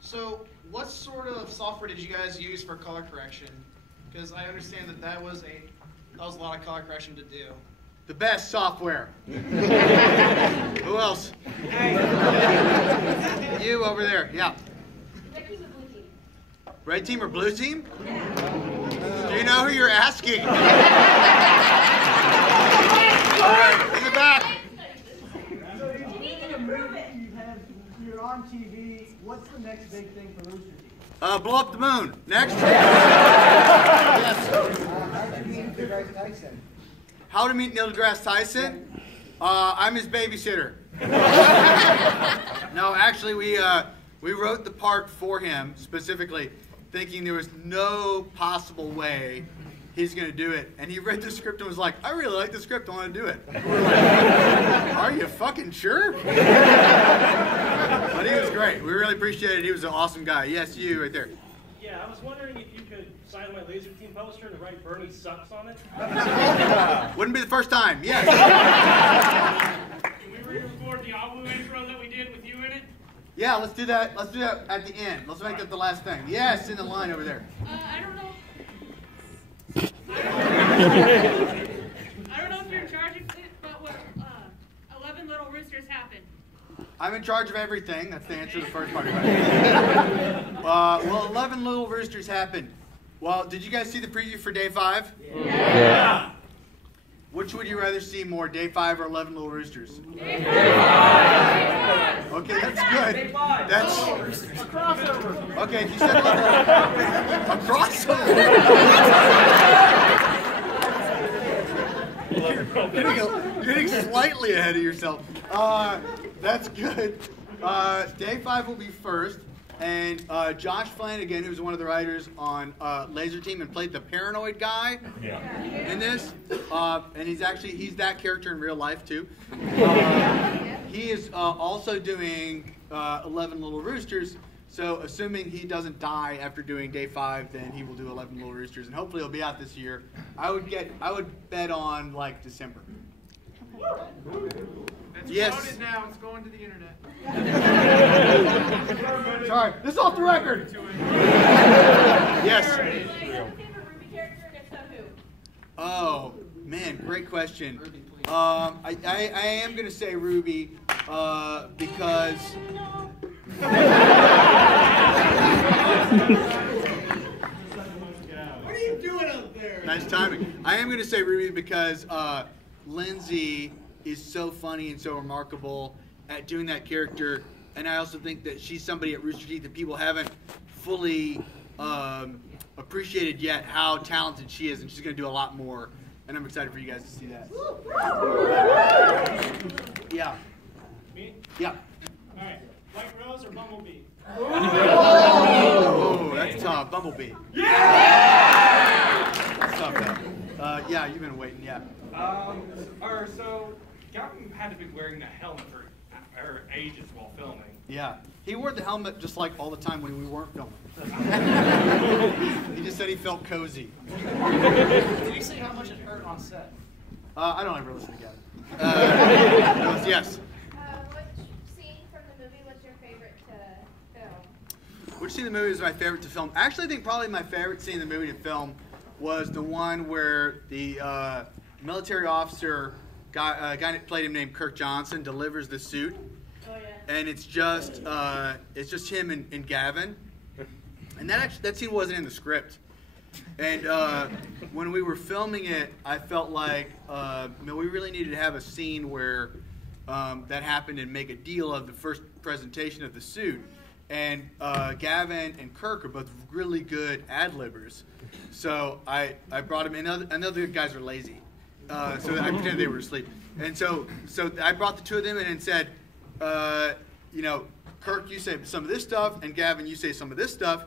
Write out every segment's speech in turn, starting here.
So, what sort of software did you guys use for color correction? Because I understand that was a lot of color correction to do. The best software. Who else? You over there, yeah. Red team or blue team? Do you know who you're asking? All right, in the back. So you're on TV. What's the next big thing for Rooster Teeth? Blow up the moon. Next. Yes. How to meet Neil deGrasse Tyson? I'm his babysitter. No, actually, we wrote the part for him specifically, thinking there was no possible way he's going to do it. And he read the script and was like, I really like the script, I want to do it. We're like, are you fucking sure? But he was great. We really appreciated it. He was an awesome guy. Yes, you right there. Yeah, I was wondering if you could sign my Laser Team poster and write Bernie sucks on it. Wouldn't be the first time. Yes. Can we re-record the Awu intro that we did with you in it? Yeah, let's do that. Let's do that at the end. Let's make that the last thing. Yes, in the line over there. I don't know. I don't know if you're in charge of it, but what 11 little roosters happened. I'm in charge of everything. That's the answer to the first part of it. Well, 11 little roosters happened. Well, did you guys see the preview for Day 5? Yeah. Which would you rather see more, Day 5 or 11 little roosters? Day 5. Okay, that's good. Day 5. That's a crossover. Okay, if you said 11, a crossover. You're getting slightly ahead of yourself. That's good. Day 5 will be first, and Josh Flanagan, who's one of the writers on Lazer Team and played the paranoid guy in this, and he's that character in real life too. He is also doing 11 Little Roosters. So assuming he doesn't die after doing Day 5, then he will do 11 Little Roosters, and hopefully it'll be out this year. I would bet on like December. It's Yes. loaded now. It's going to the internet. Sorry, this is off the record. Yes. Do you have a favorite Ruby character, and if so, who? Oh man, great question. I am gonna say Ruby because. What are you doing up there? Nice timing. I am going to say Ruby because Lindsay is so funny and so remarkable at doing that character, and I also think that she's somebody at Rooster Teeth that people haven't fully appreciated yet how talented she is, and she's going to do a lot more, and I'm excited for you guys to see that. Yeah. Me? Yeah. All right. White Rose or Bumblebee? Oh, that's tough. Bumblebee. Yeah! That's tough, though. Yeah, you've been waiting, yeah. So Gavin had to be wearing the helmet for ages while filming. Yeah. He wore the helmet just like all the time when we weren't filming. He just said he felt cozy. Did you say how much it hurt on set? I don't ever listen to Gavin. Yes. Which scene from the movie was your favorite to film? Which scene in the movie is my favorite to film? Actually, I think probably my favorite scene in the movie to film was the one where the military officer, guy that played him named Kirk Johnson, delivers the suit. Oh, yeah. And it's just him and Gavin. And that scene wasn't in the script. And when we were filming it, I felt like we really needed to have a scene where that happened and make a deal of the first presentation of the suit. And Gavin and Kirk are both really good ad-libbers. So I brought them in. Other guys are lazy. So I pretended they were asleep. And so I brought the two of them in and said, Kirk, you say some of this stuff, and Gavin, you say some of this stuff,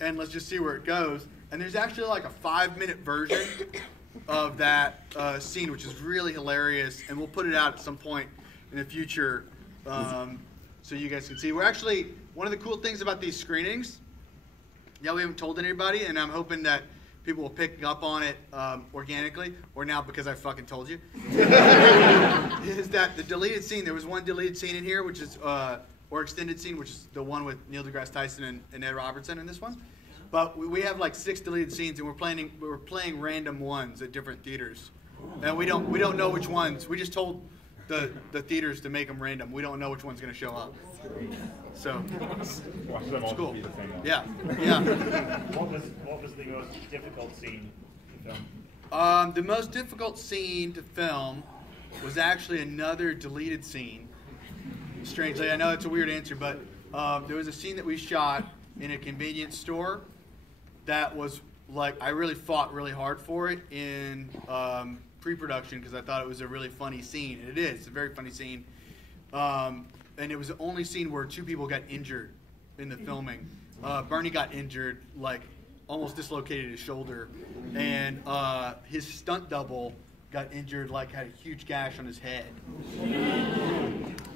and let's just see where it goes. And there's actually like a 5-minute version of that scene, which is really hilarious, and we'll put it out at some point in the future so you guys can see. We're actually, one of the cool things about these screenings, we haven't told anybody, and I'm hoping that people will pick up on it organically, or now because I fucking told you, is that the deleted scene, there was one deleted scene in here, which is or extended scene, which is the one with Neil deGrasse Tyson and Ed Robertson in this one. But we have like 6 deleted scenes, and we're playing random ones at different theaters, and we don't know which ones. We just told the theaters to make them random. We don't know which one's going to show up. So it's cool. Yeah. What was the most difficult scene to film? The most difficult scene to film was actually another deleted scene. Strangely, I know it's a weird answer, but there was a scene that we shot in a convenience store that was like, I really fought really hard for it in pre-production because I thought it was a really funny scene. And it is. It's a very funny scene. And it was the only scene where 2 people got injured in the filming. Bernie got injured, like almost dislocated his shoulder, and his stunt double got injured, like had a huge gash on his head.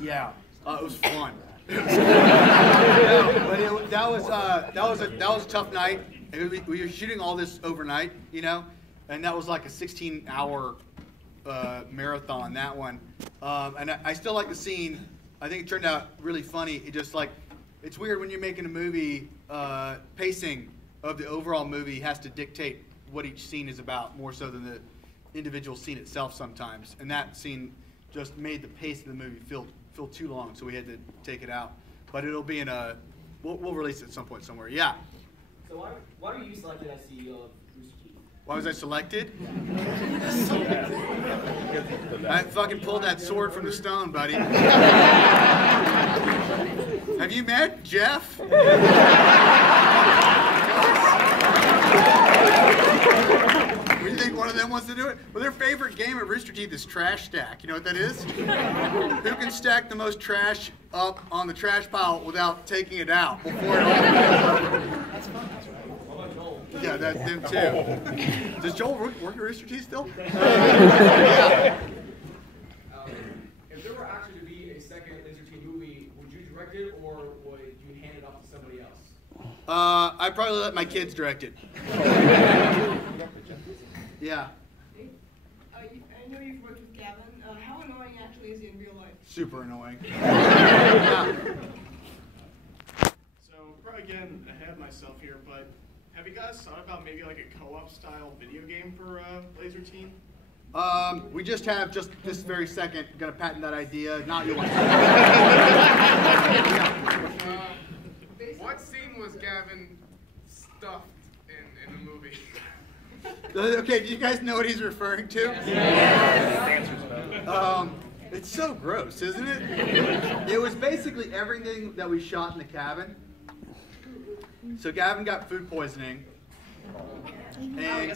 Yeah, it was fun. Yeah, but that was a tough night. We were shooting all this overnight, you know, and that was like a 16-hour marathon. That one, and I still like the scene. I think it turned out really funny. It just like, it's weird when you're making a movie. Pacing of the overall movie has to dictate what each scene is about more so than the individual scene itself sometimes. And that scene just made the pace of the movie feel too long, so we had to take it out. But it'll be in a, we'll release it at some point somewhere. Yeah. So why were you selected as CEO of Rooster Teeth? Why was I selected? I fucking pulled that sword from the stone, buddy. Have you met Jeff? What do you think one of them wants to do it? Well, their favorite game at Rooster Teeth is Trash Stack. You know what that is? Who can stack the most trash up on the trash pile without taking it out before it all That's fun. Yeah, that's them too. Does Joel work at Rooster Teeth still? Yeah. If there were actually to be a second Lazer Teeth movie, would you direct it or would you hand it off to somebody else? I'd probably let my kids direct it. Yeah. I know you've worked with Gavin. How annoying actually is he in real life? Super annoying. Yeah. So, probably getting ahead of myself here, but have you guys thought about maybe like a co-op style video game for Lazer Team? We just have, just this very second, going to patent that idea. Not yours. What scene was Gavin stuffed in the movie? Okay, do you guys know what he's referring to? Yes. It's so gross, isn't it? It was basically everything that we shot in the cabin. So Gavin got food poisoning. And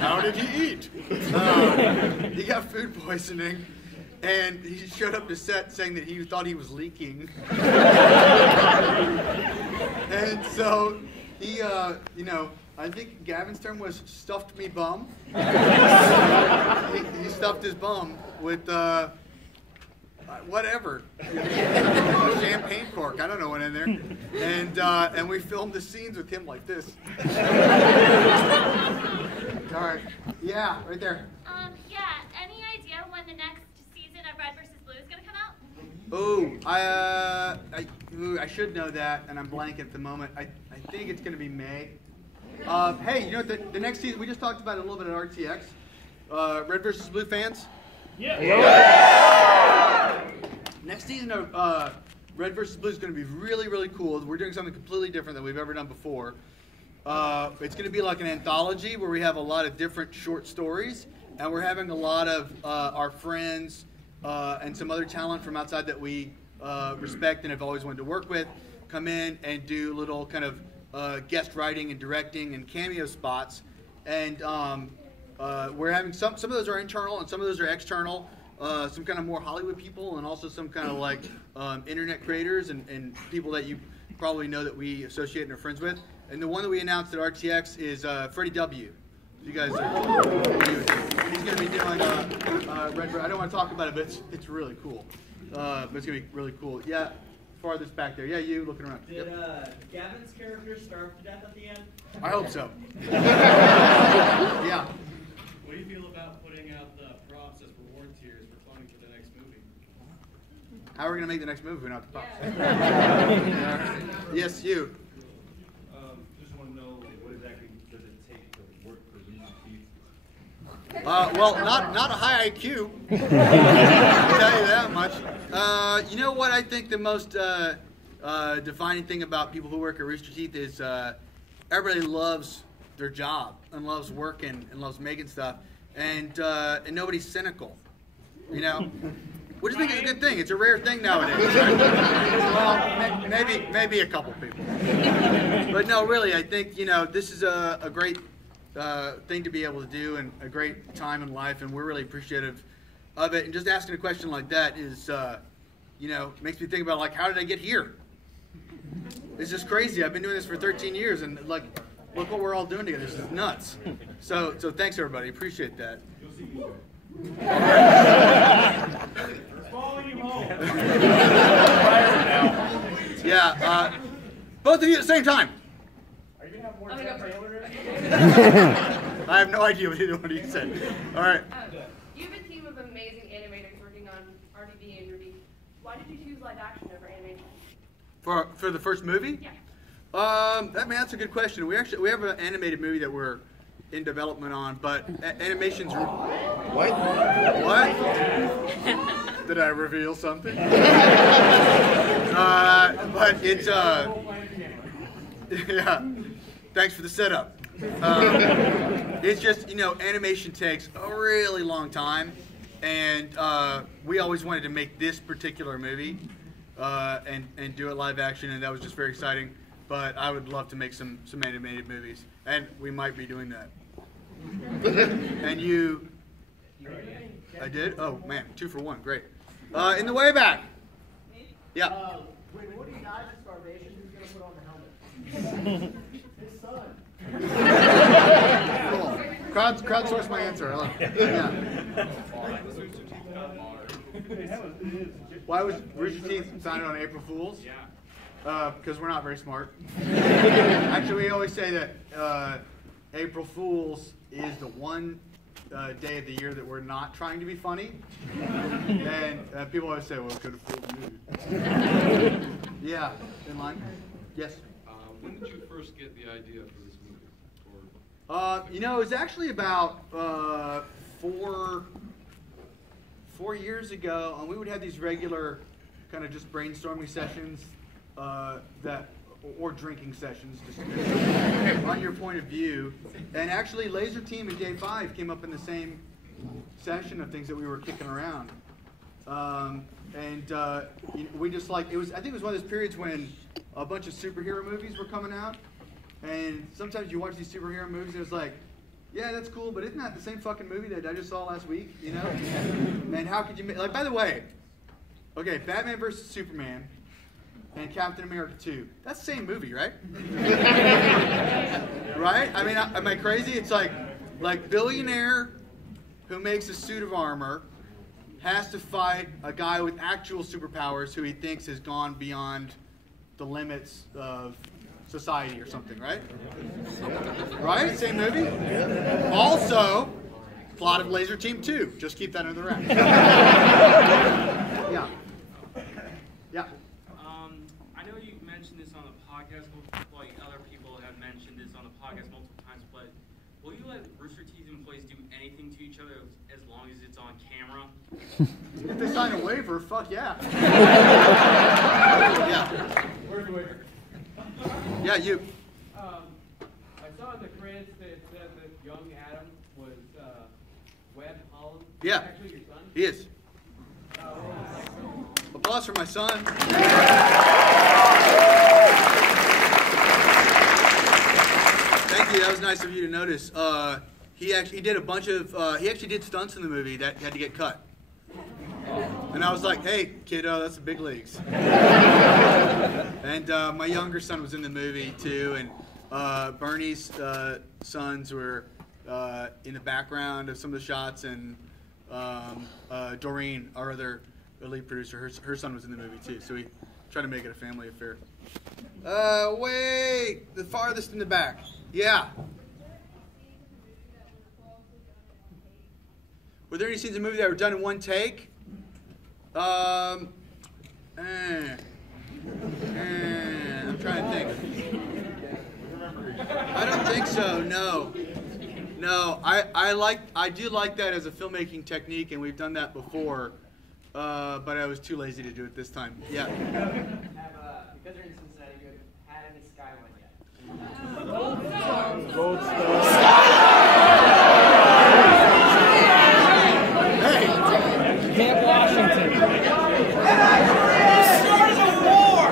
how did he eat? He got food poisoning, and he showed up to set saying that he thought he was leaking. And so he, you know, I think Gavin's term was stuffed me bum. He stuffed his bum with whatever, champagne cork. I don't know what in there. And we filmed the scenes with him like this. All right. Yeah, right there. Yeah. Any idea when the next season of Red vs. Blue is gonna come out? Oh, I should know that, and I'm blank at the moment. I think it's gonna be May. Hey, you know what? The next season, we just talked about it a little bit at RTX. Red vs. Blue fans? Yeah. Next season of Red vs. Blue is going to be really, really cool. We're doing something completely different than we've ever done before. It's going to be like an anthology where we have a lot of different short stories, and we're having a lot of our friends and some other talent from outside that we respect and have always wanted to work with come in and do little kind of guest writing and directing and cameo spots. And we're having some of those are internal and some of those are external. Some kind of more Hollywood people and also some kind of like internet creators and people that you probably know that we associate and are friends with. And the one that we announced at RTX is Freddie W. You guys are, he's going to be doing Red. I don't want to talk about it, but it's really cool. But it's going to be really cool. Yeah, farthest back there. Yeah, you looking around. Did Gavin's character starve to death at the end? I hope so. Yeah. What do you feel about putting out the props as reward tiers for cloning for the next movie? How are we going to make the next movie if we don't have the props? Yes, you. Just want to know what exactly does it take to work for Rooster Teeth? Well, not a high IQ. I'll tell you that much. You know what I think the most defining thing about people who work at Rooster Teeth is everybody loves their job and loves working and loves making stuff, and nobody's cynical. You know, which I think is a good thing. It's a rare thing nowadays. Right? Well, maybe a couple people, but no, really, I think this is a great thing to be able to do and a great time in life, and we're really appreciative of it. And just asking a question like that is, makes me think about like, how did I get here? It's just crazy. I've been doing this for 13 years, and like, look what we're all doing together. This is nuts. So thanks everybody. Appreciate that. Following you home. Yeah, both of you at the same time. Are you gonna have more trailers? I have no idea what either one of you said. All right. You have a team of amazing animators working on RDB and Ruby. Why did you choose live action over animation? For the first movie? Yeah. That's a good question. We have an animated movie that we're in development on, but animation's what? Did I reveal something? But it's yeah. Thanks for the setup. It's just animation takes a really long time, and we always wanted to make this particular movie and do it live action, and that was just very exciting. But I would love to make some animated movies, and we might be doing that. And you, I did? Oh man, 2 for 1, great. In the way back. Yeah. When Woody dies of starvation, who's going to put on the helmet? His son. Cool. Crowdsource my answer. I love it. Yeah. Why was Rooster Teeth founded on April Fools? Because we're not very smart. Actually, we always say that April Fools is the one day of the year that we're not trying to be funny. And people always say, well, it could have fooled you. Yeah, in line? Yes? When did you first get the idea for this movie? It was actually about 4 years ago, and we would have these regular kind of just brainstorming sessions or drinking sessions, just on your point of view. And actually, Lazer Team and Day 5 came up in the same session of things that we were kicking around. We just I think it was one of those periods when a bunch of superhero movies were coming out, and sometimes you watch these superhero movies and it's like, yeah, that's cool, but isn't that the same fucking movie that I just saw last week, And how could you make, by the way, okay, Batman vs. Superman and Captain America 2, that's the same movie, right? Right? I mean, am I crazy? It's like billionaire who makes a suit of armor has to fight a guy with actual superpowers who he thinks has gone beyond the limits of society or something, right? Right? Same movie? Also, plot of Lazer Team 2. Just keep that under the wraps. Yeah. Yeah. I know you mentioned this on the podcast, like other people have mentioned this on the podcast multiple times, but will you let Rooster Teeth employees do anything to each other as long as it's on camera? If they sign a waiver, fuck yeah. Yeah. Where's the waiver? Yeah, you. I saw in the credits that it said that young Adam was Webb Hullum. Yeah. Actually, your son? He is. Applause for my son. Thank you. That was nice of you to notice. He did a bunch of. He actually did stunts in the movie that had to get cut. And I was like, "Hey, kiddo, that's the big leagues." And my younger son was in the movie too, and Bernie's sons were in the background of some of the shots, and Doreen, our other lead producer, her son was in the movie too. So we tried to make it a family affair. Wait, the farthest in the back. Yeah. Were there any scenes in the movie that were done in one take? I'm trying to think. I don't think so. No. I do like that as a filmmaking technique, and we've done that before, but I was too lazy to do it this time. Yeah. Because you're in Cincinnati, you haven't had any skyline yet. Gold Star. Hey. Camp Washington. Stars of War!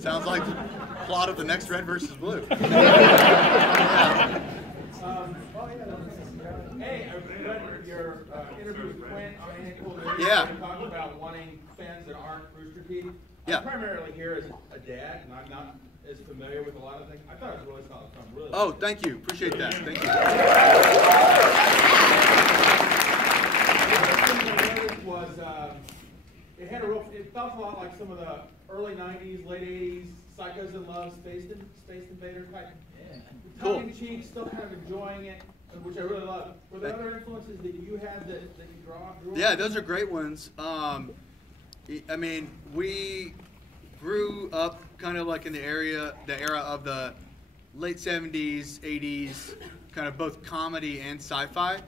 Sounds like the plot of the next Red versus Blue. Hey, I read your interview with Quinn on a handful of videos. Yeah. You talk about wanting fans that aren't Rooster Teeth. Yeah. I'm primarily here as a dad, and I'm not as familiar with a lot of things. I thought it was really solid film. Really. Oh, thank you. Appreciate that. Thank you. Was it had a real? It felt a lot like some of the early '90s, late '80s Psychos in Love, Space Invader type. Cool. Tongue in cheek, still kind of enjoying it, which I really love. Were there other influences that you had that you drew on? Yeah, those are great ones. I mean, we grew up kind of like in the era of the late '70s, '80s, kind of both comedy and sci-fi.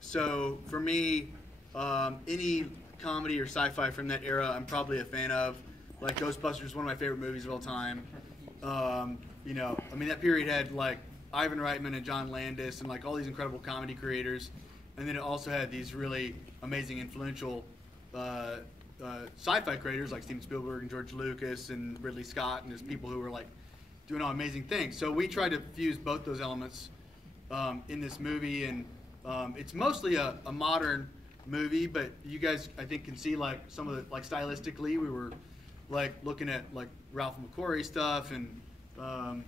So for me, any comedy or sci-fi from that era, I'm probably a fan of. Like Ghostbusters is one of my favorite movies of all time. You know, I mean, that period had like Ivan Reitman and John Landis and like all these incredible comedy creators, and then it also had these really amazing, influential sci-fi creators like Steven Spielberg and George Lucas and Ridley Scott, and there's people who were like doing all amazing things. So we tried to fuse both those elements in this movie, and it's mostly a modern movie, but you guys I think can see like some of the like stylistically we were like looking at like Ralph McQuarrie stuff and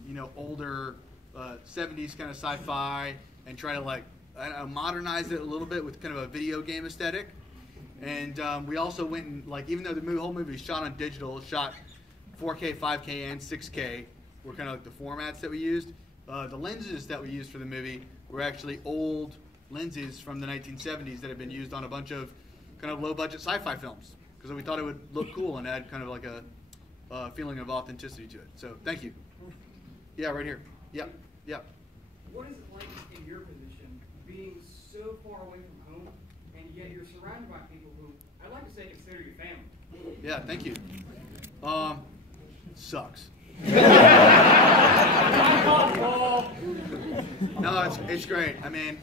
you know, older 70s kind of sci-fi, and try to like modernize it a little bit with kind of a video game aesthetic. And we also went and like, even though the whole movie is shot on digital, shot 4K, 5K, and 6K were kind of like the formats that we used. The lenses that we used for the movie were actually old lenses from the 1970s that had been used on a bunch of kind of low-budget sci-fi films, because we thought it would look cool and add kind of like a feeling of authenticity to it. So thank you. Yeah, right here. Yeah, yeah. What is it like in your position, being so far away from home, and yet you're surrounded by people who I'd like to say consider your family? Yeah, thank you. Sucks. No, it's great. I mean,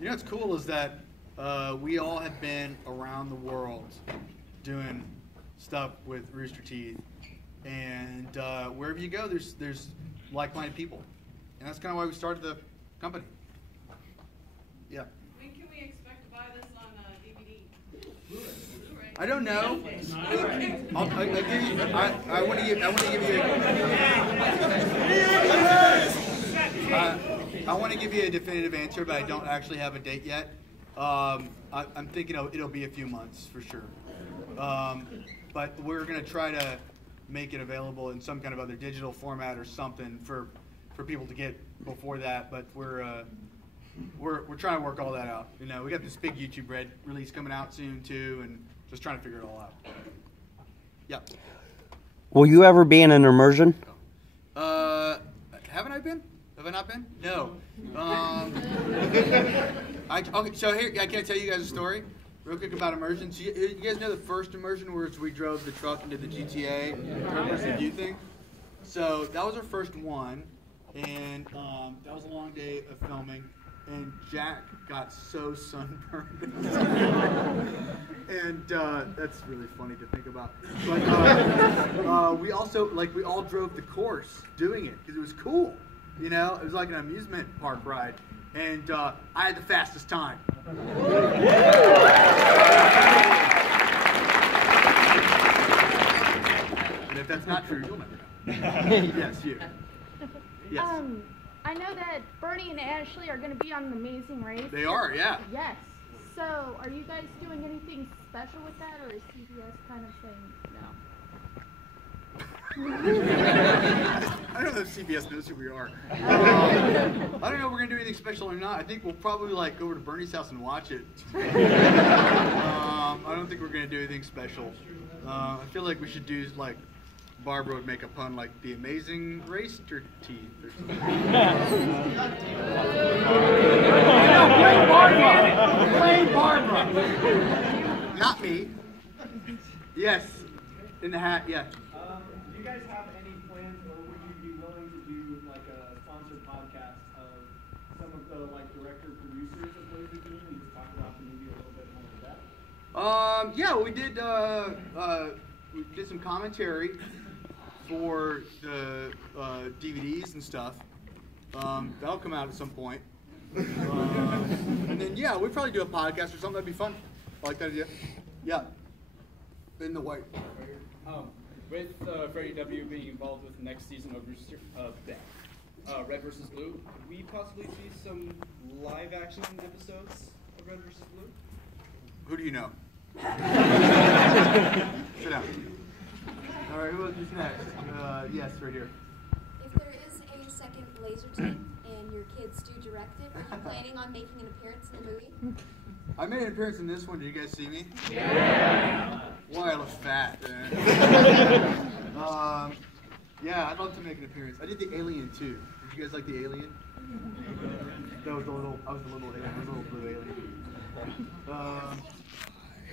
you know what's cool is that we all have been around the world doing stuff with Rooster Teeth, and wherever you go, there's like-minded people, and that's kind of why we started the company. Yeah. When can we expect to buy this on DVD? Blu-ray. I don't know. I want to give you a definitive answer, but I don't actually have a date yet. I'm thinking it'll be a few months for sure. But we're going to try to make it available in some kind of other digital format or something for people to get before that. But we're trying to work all that out. You know, we got this big YouTube Red release coming out soon too, and just trying to figure it all out. Yeah. Will you ever be in an immersion? Haven't I been? Have I not been? No. Okay, so here, can I tell you guys a story real quick about immersions? You guys know the first immersion was we drove the truck into the GTA versus View thing? So that was our first one, and that was a long day of filming, and Jack got so sunburned. And that's really funny to think about. But we also, like, we all drove the course doing it because it was cool. You know, it was like an amusement park ride, and I had the fastest time. And if that's not true, you'll never know. Yes, you. Yes. I know that Bernie and Ashley are going to be on The Amazing Race. They are, yeah. Yes. So, are you guys doing anything special with that, or is CBS kind of saying no? I don't know if CBS knows who we are. I don't know if we're gonna do anything special or not. I think we'll probably like go over to Bernie's house and watch it. I don't think we're gonna do anything special. I feel like we should do like Barbara would make a pun like the amazing racer teeth or something. Play Barbara. Play Barbara. Not me. Yes. In the hat. Yeah. Do you guys have any plans, or would you be willing to do like a sponsored podcast of some of the like director producers of Lazer Team and just talk about the movie a little bit more of that? Yeah, we did some commentary for the DVDs and stuff. That'll come out at some point. And then yeah, we'd probably do a podcast or something. That'd be fun. I like that idea. Yeah. In the white. With Freddie W. being involved with the next season of Red vs. Blue, could we possibly see some live action episodes of Red vs. Blue? Who do you know? Sit down. All right, who's next? Yes, right here. If there is a second Lazer Team and your kids do direct it, are you planning on making an appearance in the movie? I made an appearance in this one. Did you guys see me? Yeah. Why, I look fat. Yeah, I'd love to make an appearance. I did the Alien too. Did you guys like the Alien? That was I was the little alien. I was a little blue alien.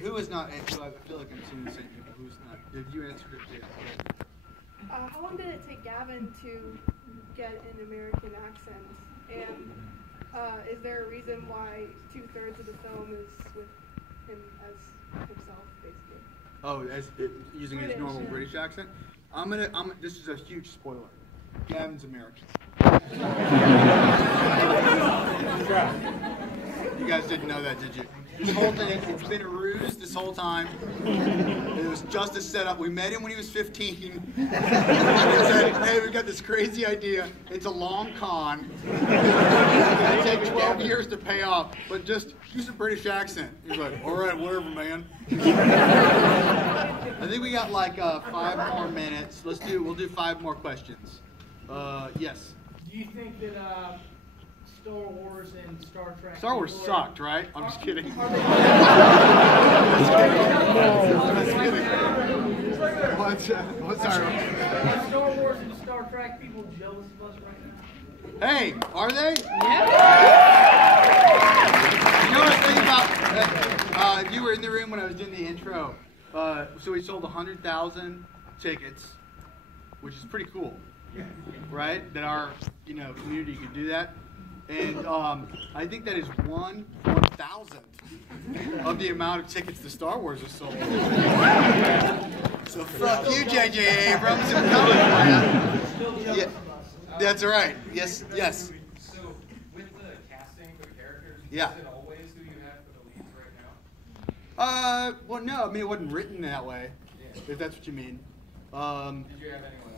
Who is not? I feel like I'm seeing the same people. Who's not? Did you answer it? Yeah. How long did it take Gavin to get an American accent? And is there a reason why 2/3 of the film is with him as himself, basically? Oh, using his normal British accent. This is a huge spoiler. Gavin's American. You guys didn't know that, did you? This whole thing, it's been a ruse this whole time. It was just a setup. We met him when he was 15. We said, hey, we've got this crazy idea. It's a long con. It's going to take 12 years to pay off, but just use a British accent. He's like, all right, whatever, man. I think we got like 5 more minutes. We'll do 5 more questions. Yes. Do you think that Star Wars and Star Trek... Star Wars sucked, right? I'm just kidding. What's our... Are Star Wars and Star Trek people jealous of us right now? Hey, are they? Yeah. You know what I was thinking about? You were in the room when I was doing the intro. So we sold 100,000 tickets, which is pretty cool, right? That our community could do that. And I think that is 1/1000th of the amount of tickets to Star Wars are sold. So fuck you, J.J. Abrams. I'm coming for you. Yeah, that's right. Yes, yes. So with the casting for the characters, Yeah. is it always who you have for the leads right now? Well, no. I mean, it wasn't written that way. If that's what you mean. Did you have anyone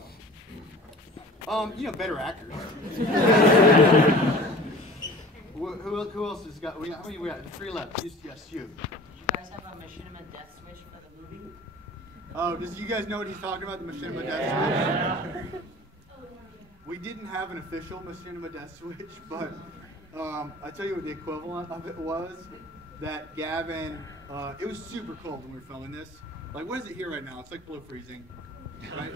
else? Better actors. Who else has got? How many we got? 3 left. Yes, you. You guys have a machinima death switch for the movie? Oh, does you guys know what he's talking about? The machinima death switch. We didn't have an official machinima death switch, but I tell you what the equivalent of it was. That Gavin, it was super cold when we were filming this. Like, what is it here right now? It's like below freezing. Right?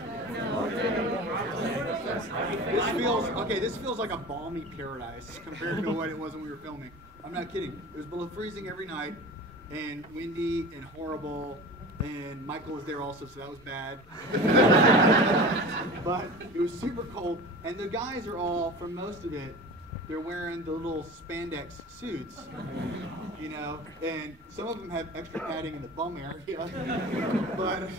This feels like a balmy paradise compared to what it was when we were filming. I'm not kidding. It was below freezing every night, and windy and horrible, and Michael was there also, so that was bad. But it was super cold, and the guys are all, for most of it, they're wearing the little spandex suits, and some of them have extra padding in the bum area, but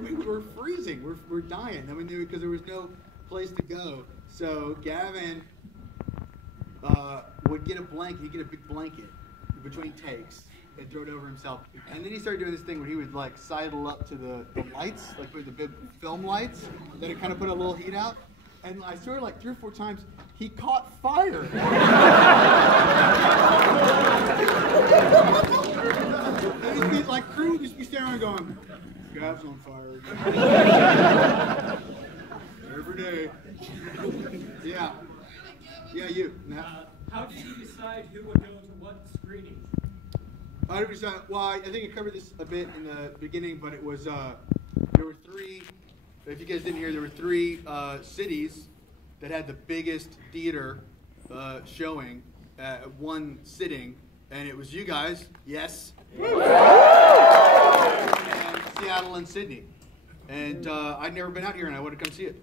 we were freezing, we're dying. I mean, because there was no place to go. So Gavin would get a blanket, he'd get a big blanket between takes and throw it over himself. And then he started doing this thing where he would like sidle up to the lights, like with the big film lights, that it kind of put a little heat out. And I saw it like 3 or 4 times. He caught fire. And like crew would just be standing around going, Gav's on fire again. Every day. Yeah. Yeah, you. How did you decide who would go to what screening? How did we decide? Well, I think I covered this a bit in the beginning, but it was there were three. If you guys didn't hear, there were three cities that had the biggest theater showing at one sitting, and it was you guys. Yes. And Seattle and Sydney. And I'd never been out here, and I would have come see it.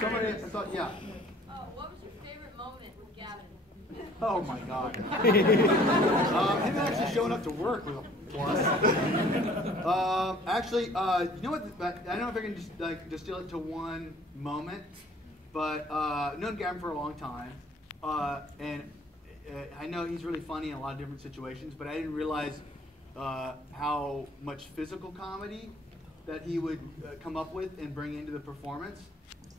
Somebody thought, yeah. What was your favorite moment with Gavin? Oh my God. Him actually showing up to work with a plus. Actually, you know what? I don't know if I can just distill it to one moment, but I've known Gavin for a long time, and I know he's really funny in a lot of different situations, but I didn't realize how much physical comedy that he would come up with and bring into the performance.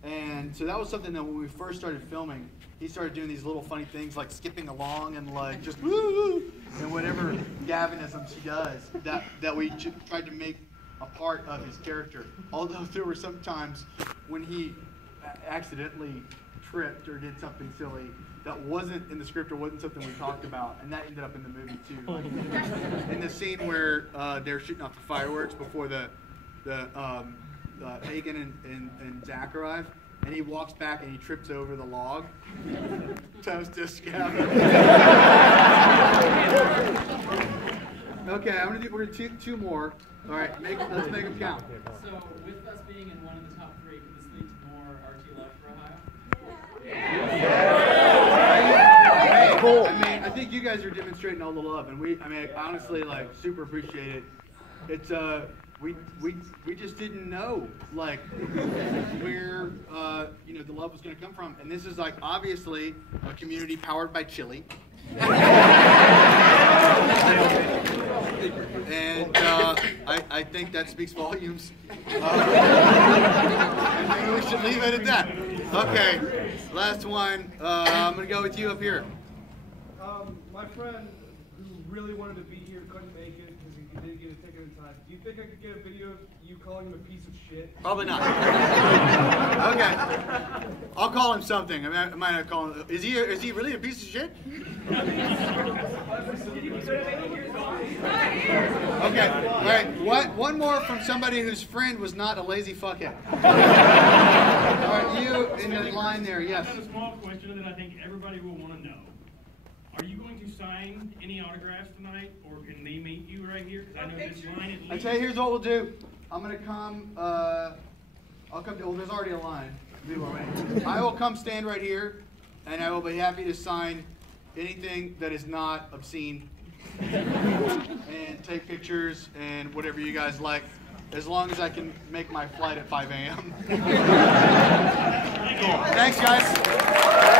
And so that was something that when we first started filming, he started doing these little funny things like skipping along and like just woo and whatever Gavinisms he does that we tried to make a part of his character. Although there were some times when he accidentally tripped or did something silly that wasn't in the script or wasn't something we talked about, and that ended up in the movie too. Like in the scene where they're shooting off the fireworks before the Hagen and Zach arrive, and he walks back and he trips over the log. That was just Gavin. Okay, we're gonna do two more. All right, let's make them count. So, with us being in one of the top three, could this lead to more RT Love for Ohio? Cool. I mean, I think you guys are demonstrating all the love, and I honestly, like, super appreciate it. It's we just didn't know like where the love was going to come from, and this is like obviously a community powered by chili. And I think that speaks volumes. And maybe we should leave it at that. Okay, last one. I'm going to go with you up here. My friend who really wanted to be here couldn't make it because he didn't get a ticket in time. Do you think I could get a video of you calling him a piece of shit? Probably not. Okay. I'll call him something. I might not call him. Is he really a piece of shit? Okay. All right. One more from somebody whose friend was not a lazy fuckhead. All right. You in the line there. Yes. I have a small question that I think everybody will want to know. Are you going to sign any autographs tonight, or can they meet you right here? Because I know this line at least. I tell you, here's what we'll do. I'm gonna come. I'll come. Well, there's already a line. I will come stand right here, and I will be happy to sign anything that is not obscene, and take pictures and whatever you guys like, as long as I can make my flight at 5 a.m. Cool. Thanks, guys.